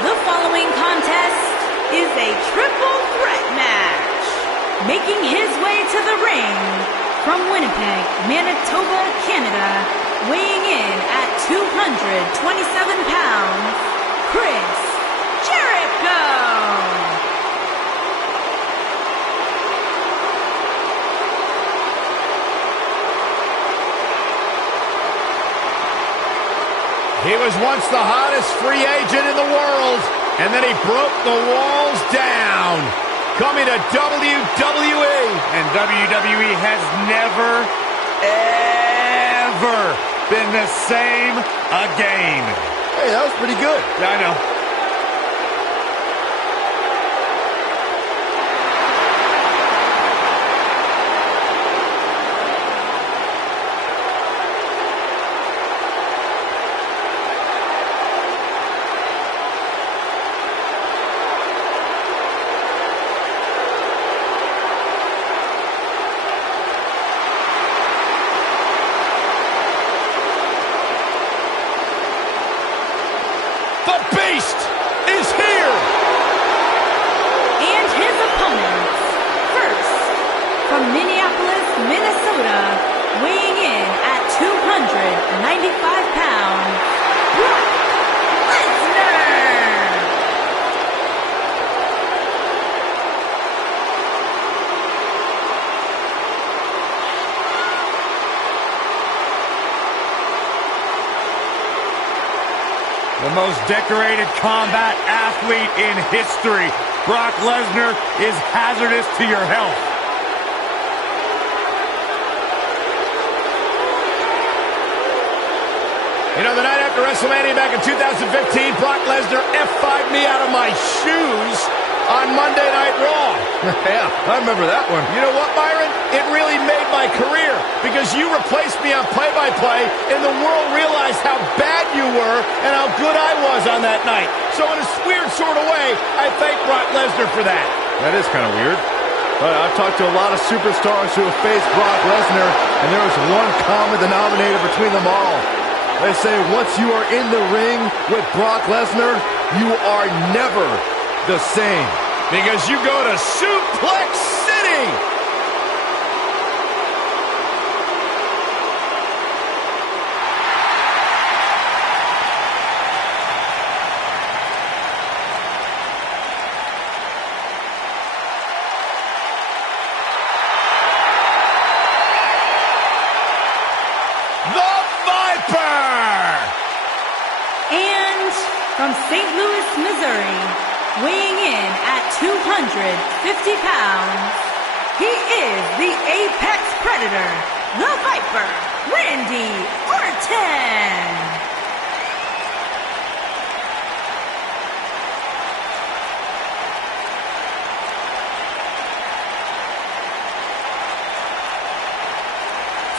The following contest is a triple threat match. Making his way to the ring from Winnipeg, Manitoba, Canada, weighing in at 227 pounds, Chris Jericho. He was once the hottest free agent in the world, and then he broke the walls down. Coming to WWE, and WWE has never, ever been the same again. Hey, that was pretty good. Yeah, I know. The Beast is here! And his opponents, first, from Minneapolis, Minnesota, weighing in at 295 pounds, Brock Lesnar! The most decorated combat athlete in history, Brock Lesnar, is hazardous to your health. You know, the night after WrestleMania back in 2015, Brock Lesnar F5'd me out of my shoes on Monday Night Raw. Yeah, I remember that one. You know what, Byron? It really made my career because you replaced me on play-by-play, and the world realized how bad you were and how good I was on that night. So in a weird sort of way, I thank Brock Lesnar for that. That is kind of weird. But I've talked to a lot of superstars who have faced Brock Lesnar, and there is one common denominator between them all. They say once you are in the ring with Brock Lesnar, you are never the same. Because you go to Suplex City. The Viper! And from St. Louis, Missouri, weighing in at 250 pounds, he is the Apex Predator, the Viper, Randy Orton!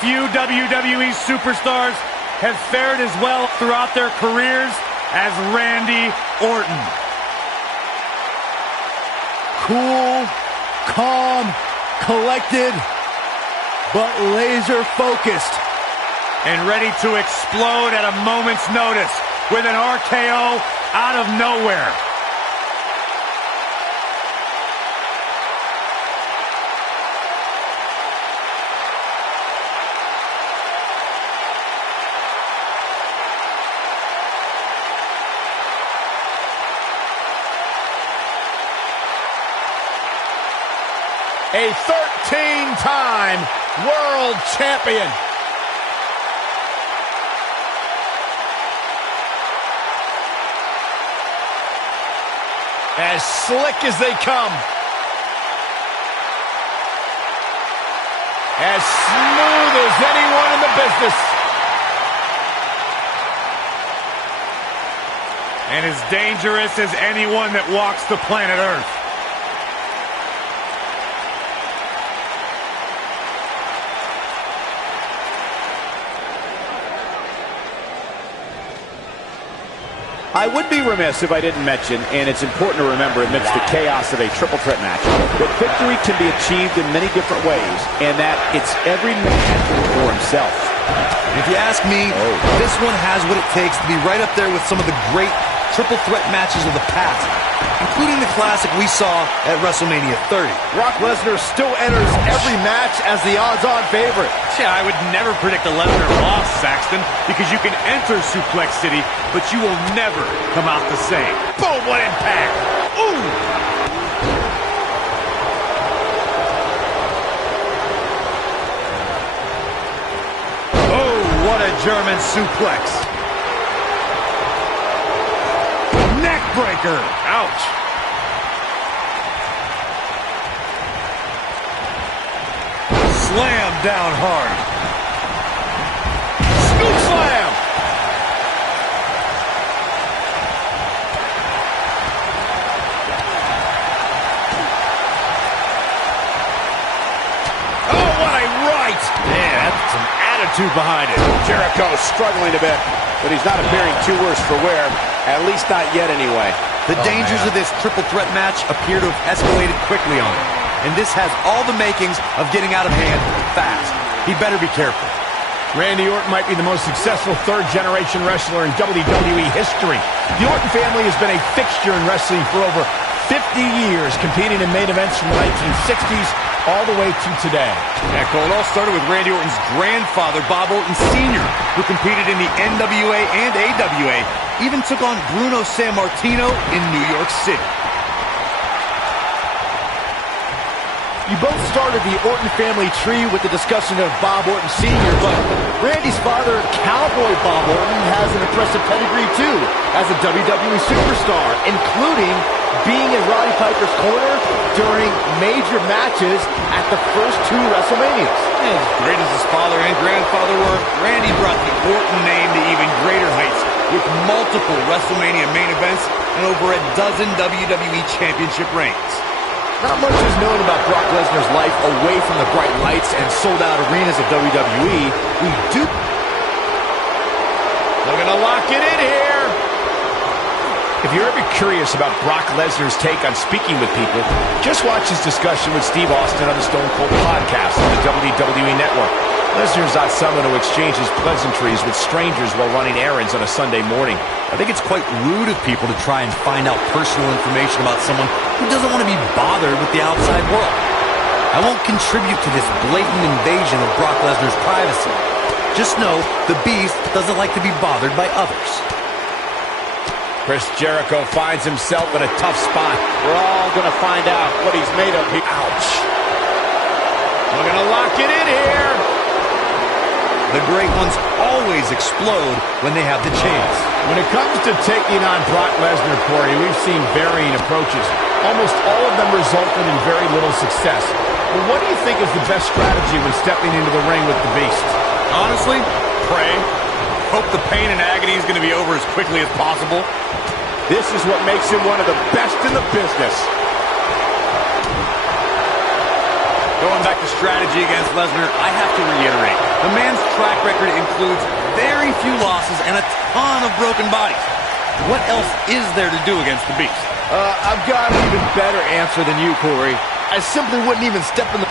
Few WWE superstars have fared as well throughout their careers as Randy Orton. Cool, calm, collected, but laser focused. And ready to explode at a moment's notice with an RKO out of nowhere. A 13-time world champion. As slick as they come. As smooth as anyone in the business. And as dangerous as anyone that walks the planet Earth. I would be remiss if I didn't mention, and it's important to remember amidst the chaos of a triple threat match, that victory can be achieved in many different ways, and that it's every man for himself. If you ask me, this one has what it takes to be right up there with some of the great triple threat matches of the past, including the classic we saw at WrestleMania 30. Brock Lesnar still enters every match as the odds-on favorite. Yeah, I would never predict a Lesnar loss, Saxton, because you can enter Suplex City, but you will never come out the same. Boom, what impact! Ooh! Oh, what a German suplex. Neckbreaker! Ouch. Slam down hard. Scoop slam! Oh, what a right! Man, that's some attitude behind it. Jericho struggling a bit, but he's not appearing too worse for wear. At least not yet, anyway. The dangers of this triple threat match appear to have escalated quickly on him. And this has all the makings of getting out of hand fast. He better be careful. Randy Orton might be the most successful third-generation wrestler in WWE history. The Orton family has been a fixture in wrestling for over 50 years, competing in main events from the 1960s all the way to today. Yeah, Cole, it all started with Randy Orton's grandfather, Bob Orton Sr., who competed in the NWA and AWA, Even took on Bruno Sammartino in New York City. You both started the Orton family tree with the discussion of Bob Orton Sr., but Randy's father, Cowboy Bob Orton, has an impressive pedigree too as a WWE superstar, including being in Roddy Piper's corner during major matches at the first two WrestleManias. As great as his father and grandfather were, Randy brought the Orton name to even greater heights with multiple WrestleMania main events and over a dozen WWE Championship reigns. Not much is known about Brock Lesnar's life away from the bright lights and sold-out arenas of WWE. We do... They're gonna lock it in here. If you're ever curious about Brock Lesnar's take on speaking with people, just watch his discussion with Steve Austin on the Stone Cold podcast on the WWE Network. Lesnar's not someone who exchanges pleasantries with strangers while running errands on a Sunday morning. I think it's quite rude of people to try and find out personal information about someone who doesn't want to be bothered with the outside world. I won't contribute to this blatant invasion of Brock Lesnar's privacy. Just know the Beast doesn't like to be bothered by others. Chris Jericho finds himself in a tough spot. We're all going to find out what he's made of. Ouch. We're going to lock it in here. The great ones always explode when they have the chance. When it comes to taking on Brock Lesnar, Corey, we've seen varying approaches. Almost all of them resulted in very little success. But what do you think is the best strategy when stepping into the ring with the Beast? Honestly, pray. Hope the pain and agony is going to be over as quickly as possible. This is what makes him one of the best in the business. Going back to strategy against Lesnar, I have to reiterate, the man's track record includes very few losses and a ton of broken bodies. What else is there to do against the Beast? I've got an even better answer than you, Corey. I simply wouldn't even step in the...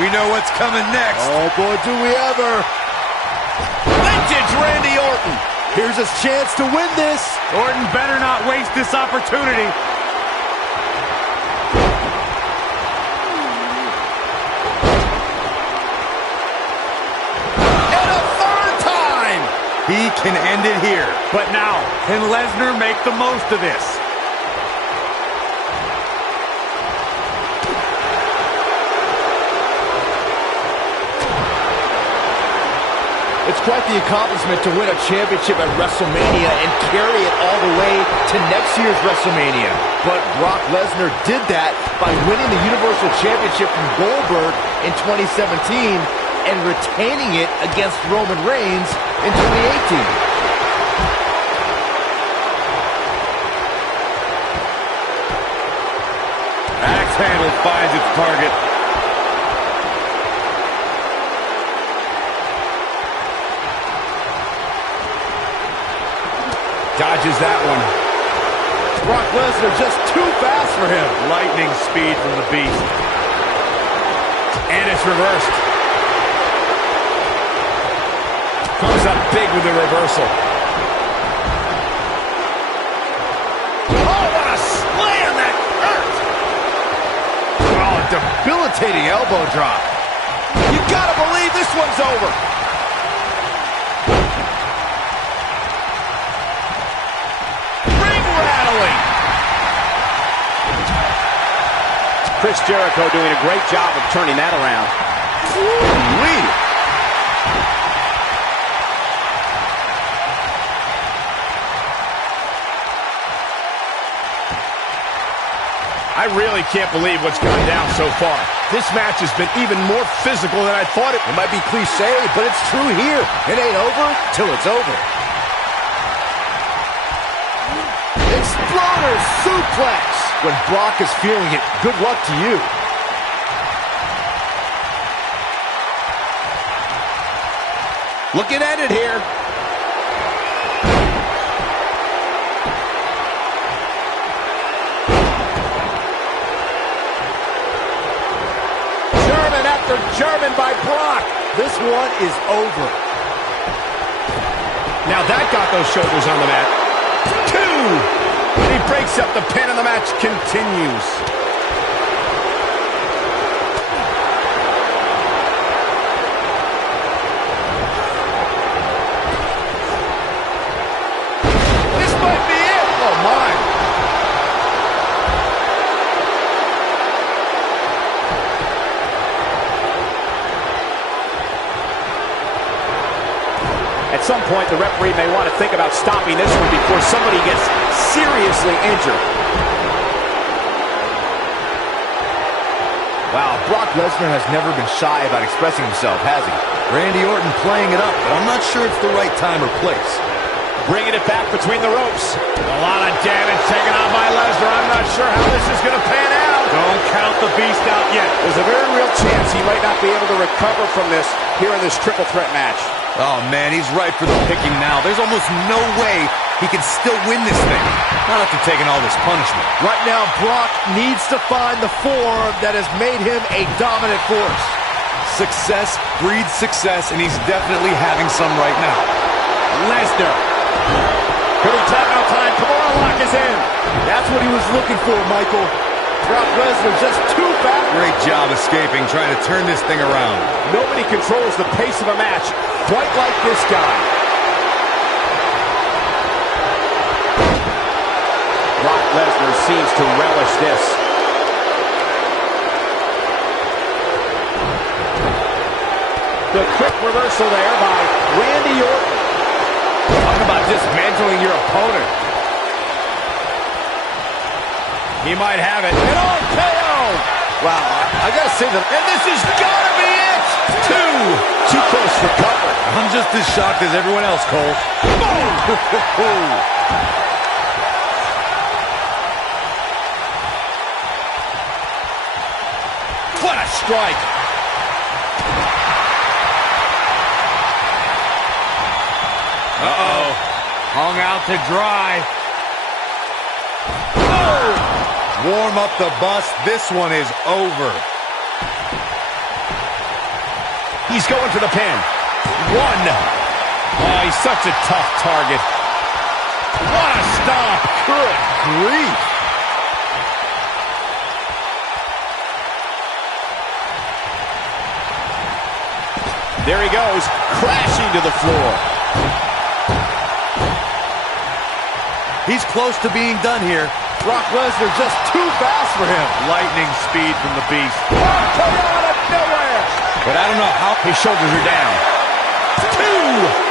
We know what's coming next. Oh, boy, do we ever. Vintage Randy Orton. Here's his chance to win this. Orton better not waste this opportunity. And a third time. He can end it here. But now, can Lesnar make the most of this? It's quite the accomplishment to win a championship at WrestleMania and carry it all the way to next year's WrestleMania. But Brock Lesnar did that by winning the Universal Championship from Goldberg in 2017 and retaining it against Roman Reigns in 2018. Axe handle finds its target. Dodges that one. Brock Lesnar just too fast for him. Lightning speed from the Beast. And it's reversed. Comes up big with the reversal. Debilitating elbow drop. You gotta believe this one's over. Ring rattling. Chris Jericho doing a great job of turning that around. Ooh-wee. I really can't believe what's gone down so far. This match has been even more physical than I thought it. It might be cliche, but it's true here. It ain't over till it's over. Exploder suplex. When Brock is feeling it, good luck to you. Looking at it here. German after German by Brock. This one is over. Now that got those shoulders on the mat. 2! And he breaks up the pin and the match continues. This might be it. Oh, my. At some point, the referee may want to think about stopping this one before somebody gets seriously injured. Wow, Brock Lesnar has never been shy about expressing himself, has he? Randy Orton playing it up, but I'm not sure it's the right time or place. Bringing it back between the ropes. A lot of damage taken on by Lesnar. I'm not sure how this is going to pan out. Don't count the beast out yet. There's a very real chance he might not be able to recover from this here in this triple threat match. Oh, man, he's ripe for the picking now. There's almost no way he can still win this thing. Not after taking all this punishment. Right now, Brock needs to find the form that has made him a dominant force. Success breeds success, and he's definitely having some right now. Lesnar. Could he tap out time? Kimura lock is in. That's what he was looking for, Michael. Brock Lesnar just too fast. Great job escaping, trying to turn this thing around. Nobody controls the pace of a match quite like this guy. Brock Lesnar seems to relish this. The quick reversal there by Randy Orton. Talk about dismantling your opponent. He might have it. An RKO! Wow, I gotta say that. And this has gotta be it! 2! Too close for cover. I'm just as shocked as everyone else, Cole. What a strike! Uh-oh. Hung out to dry. Warm up the bus. This one is over. He's going for the pin. 1. Oh, he's such a tough target. What a stop. Good grief. There he goes, crashing to the floor. He's close to being done here. Brock Lesnar just too fast for him. Lightning speed from the beast. RKO out of nowhere. But I don't know how. His shoulders are down. 2.